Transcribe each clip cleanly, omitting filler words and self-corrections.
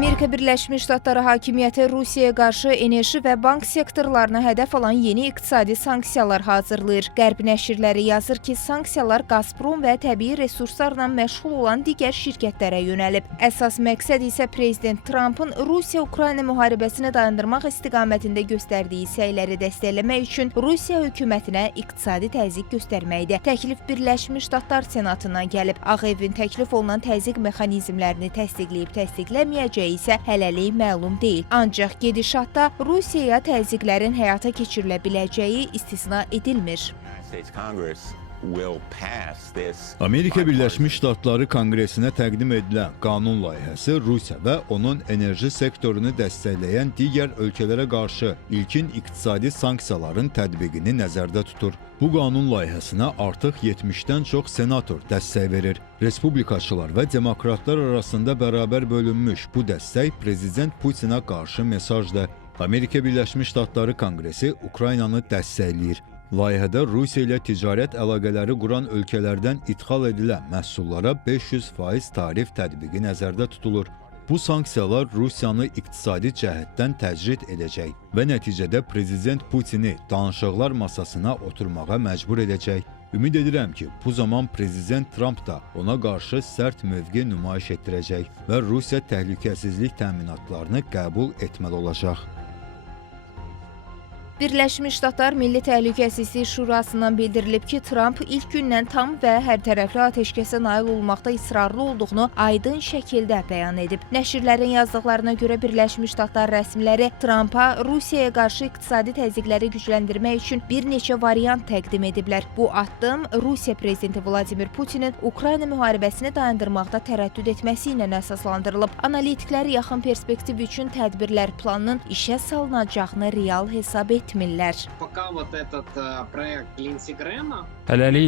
Amerika Birləşmiş Ştatları hakimiyyəti Rusiyaya qarşı enerji və bank sektorlarına hədəf alan yeni iqtisadi sanksiyalar hazırlayır. Qərb nəşrləri yazır ki, sanksiyalar Gazprom və təbii resurslarla məşğul olan digər şirkətlərə yönəlib. Əsas məqsəd isə Prezident Trumpın Rusiya-Ukrayna müharibəsini dayandırmaq istiqamətində göstərdiyi səyləri dəstəkləmək üçün Rusiya hökumətinə iqtisadi təzyiq göstərməkdir. Təklif Birləşmiş Ştatlar Senatından gəlib. Ağ Evin təklif olunan təzyiq mexanizmlərini təsdiqləməyəcək isə hələlik məlum deyil. Ancaq gedişatda Rusiyaya təzyiqlərin həyata keçirilə biləcəyi istisna edilmir. Amerika Birləşmiş Ştatları Konqresinə təqdim edilən qanun layihəsi Rusiya və onun enerji sektorunu dəstəkləyən digər ölkələrə qarşı ilkin iqtisadi sanksiyaların tətbiqini nəzərdə tutur. Bu qanun layihəsinə artıq 70-dən çox senator dəstək verir. Respublikaçılar və demokratlar arasında bərabər bölünmüş bu dəstək Prezident Putinə qarşı mesajdır. Amerika Birləşmiş Ştatları Konqresi Ukraynanı dəstəkləyir. Layihədə Rusiya ilə ticarət əlaqələri quran ölkələrdən ixal edilən məhsullara 500% tarif tətbiqi nəzərdə tutulur. Bu sanksiyalar Rusiyanı iqtisadi cəhətdən təcrid edəcək və nəticədə Prezident Putini danışıqlar masasına oturmağa məcbur edəcək. Ümid edirəm ki, bu zaman Prezident Trump da ona qarşı sərt mövqe nümayiş etdirəcək və Rusiya təhlükəsizlik təminatlarını qəbul etməli olacaq. Birləşmiş Ştatlar Milli Təhlükəsizlik Şurasından bildirilib ki, Trump ilk gündən tam və hərtərəfli atəşkəsə nail olmaqda israrlı olduğunu aydın şəkildə bəyan edib. Nəşrlərin yazdıqlarına görə Birləşmiş Ştatlar rəsmiləri Trumpa Rusiyaya qarşı iqtisadi təzyiqləri gücləndirmək üçün bir neçə variant təqdim ediblər. Bu addım Rusiya prezidenti Vladimir Putinin Ukrayna müharibəsini dayandırmaqda tərəddüd etməsi ilə əsaslandırılıb. Analitiklər yaxın perspektiv üçün tədbirlər planının işə salınacağını real hesab etmirlər. Hələlik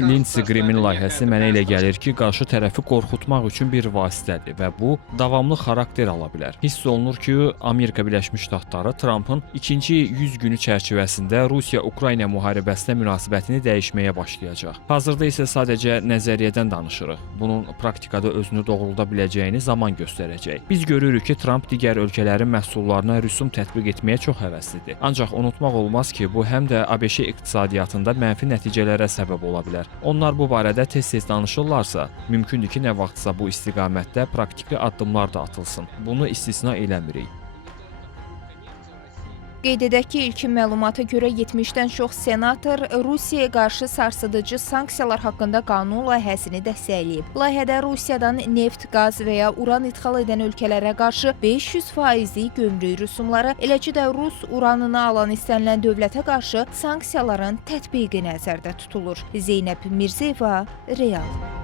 Lindsey Graham'in layihəsi mənə elə gəlir ki, qarşı tərəfi qorxutmaq üçün bir vasitədir və bu davamlı xarakter ala bilər. Hiss olunur ki, Amerika Birləşmiş Ştatları Trumpın ikinci 100 günü çərçivəsində Rusiya-Ukrayna müharibəsinə münasibətini dəyişməyə başlayacaq. Hazırda isə sadəcə nəzəriyyədən danışırıq. Bunun praktikada özünü doğrulda biləcəyini zaman göstərəcək. Biz görürük ki, Trump digər ölkələrin məhsullarına rüsum tətbiq etməyə çox həvəslidir. Ancaq unutmaq olmaz ki, bu həm də ABŞ iqtisadiyyatında mənfi nəticələrə səbəb ola bilər. Onlar bu barədə tez-tez danışırlarsa, mümkündür ki, nə vaxtsa bu istiqamətdə praktiki addımlar da atılsın. Bunu istisna eləmirik. Qeyd edək ki, ilkin məlumata görə 70-dən çox senator Rusiyaya qarşı sarsıdıcı sanksiyalar haqqında qanun layihəsini dəstəkləyib. Layihədə Rusiyadan neft, qaz və ya uran ixal edən ölkələrə qarşı 500%lik gömrük rüsumları, eləcə də Rus uranını alan istənilən dövlətə qarşı sanksiyaların tətbiqi nəzərdə tutulur. Zeynəb Mirzəyeva, Real.